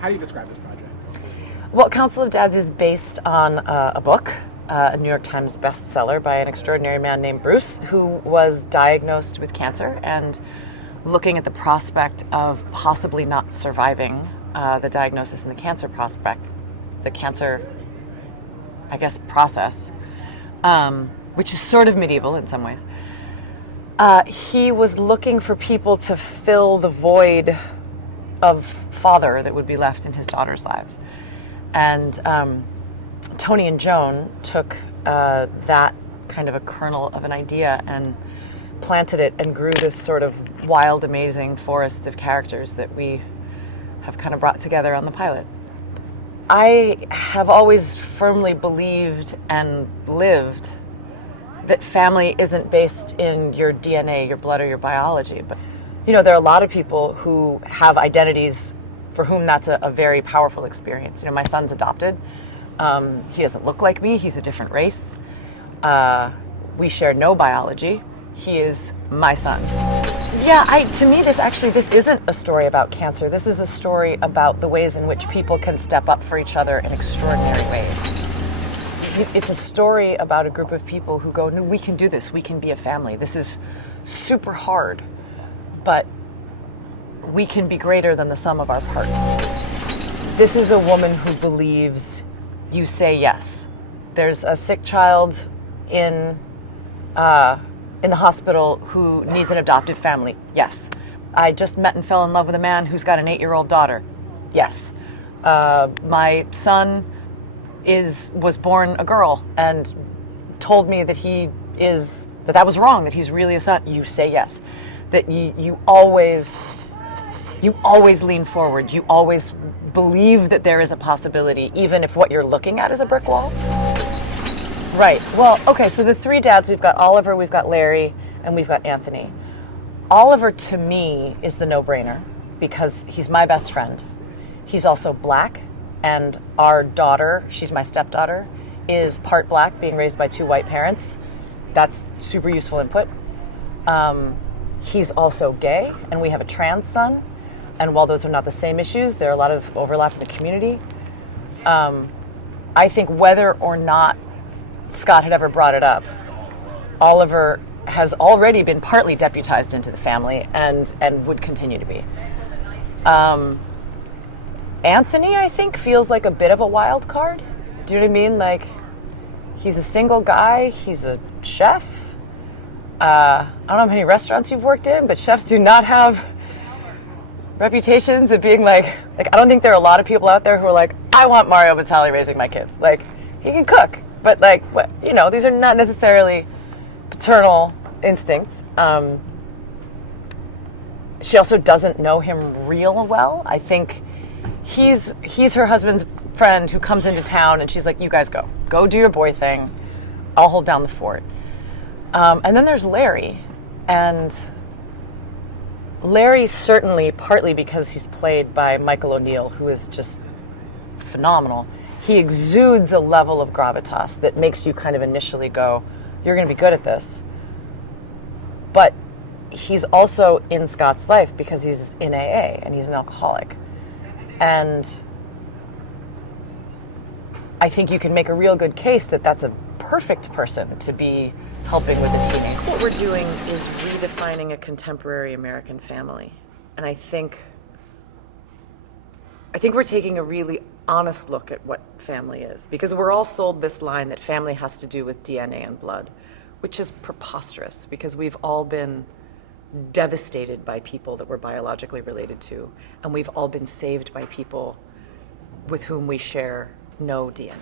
How do you describe this project? Well, Council of Dads is based on a book, a New York Times bestseller by an extraordinary man named Bruce, who was diagnosed with cancer and looking at the prospect of possibly not surviving the diagnosis and the cancer process, which is sort of medieval in some ways. He was looking for people to fill the void of father that would be left in his daughter's lives. And Tony and Joan took that kind of a kernel of an idea and planted it and grew this sort of wild, amazing forest of characters that we have kind of brought together on the pilot. I have always firmly believed and lived that family isn't based in your DNA, your blood, or your biology. But, you know, there are a lot of people who have identities for whom that's a very powerful experience. You know, my son's adopted. He doesn't look like me. He's a different race. We share no biology. He is my son. Yeah, to me, this isn't a story about cancer. This is a story about the ways in which people can step up for each other in extraordinary ways. It's a story about a group of people who go, no, we can do this. We can be a family. This is super hard, but we can be greater than the sum of our parts. This is a woman who believes you say yes. There's a sick child in the hospital who needs an adoptive family. Yes. I just met and fell in love with a man who's got an 8-year-old daughter. Yes. My son was born a girl and told me that that was wrong, that he's really a son. You say yes. That you always lean forward. You always believe that there is a possibility, even if what you're looking at is a brick wall. Right. Well, okay, so the 3 dads, we've got Oliver, we've got Larry, and we've got Anthony. Oliver, to me, is the no-brainer because he's my best friend. He's also black, and our daughter, she's my stepdaughter, is part black, being raised by 2 white parents. That's super useful input. He's also gay, and we have a trans son. And while those are not the same issues, there are a lot of overlap in the community. I think whether or not Scott had ever brought it up, Oliver has already been partly deputized into the family and would continue to be. Anthony, I think, feels like a bit of a wild card. Do you know what I mean? Like, he's a single guy. He's a chef. I don't know how many restaurants you've worked in, but chefs do not have reputations of being like I don't think there are a lot of people out there who are like, I want Mario Batali raising my kids. Like, he can cook, but like, what, you know, these are not necessarily paternal instincts. She also doesn't know him real well. I think he's her husband's friend who comes into town and she's like, you guys go do your boy thing. I'll hold down the fort. And then there's Larry, and Larry, certainly partly because he's played by Michael O'Neill, who is just phenomenal. He exudes a level of gravitas that makes you kind of initially go, you're going to be good at this. But he's also in Scott's life because he's in AA and he's an alcoholic. And I think you can make a real good case that that's a perfect person to be helping with a teenager. What we're doing is redefining a contemporary American family. And I think we're taking a really honest look at what family is, because we're all sold this line that family has to do with DNA and blood, which is preposterous because we've all been devastated by people that we're biologically related to, and we've all been saved by people with whom we share no DNA.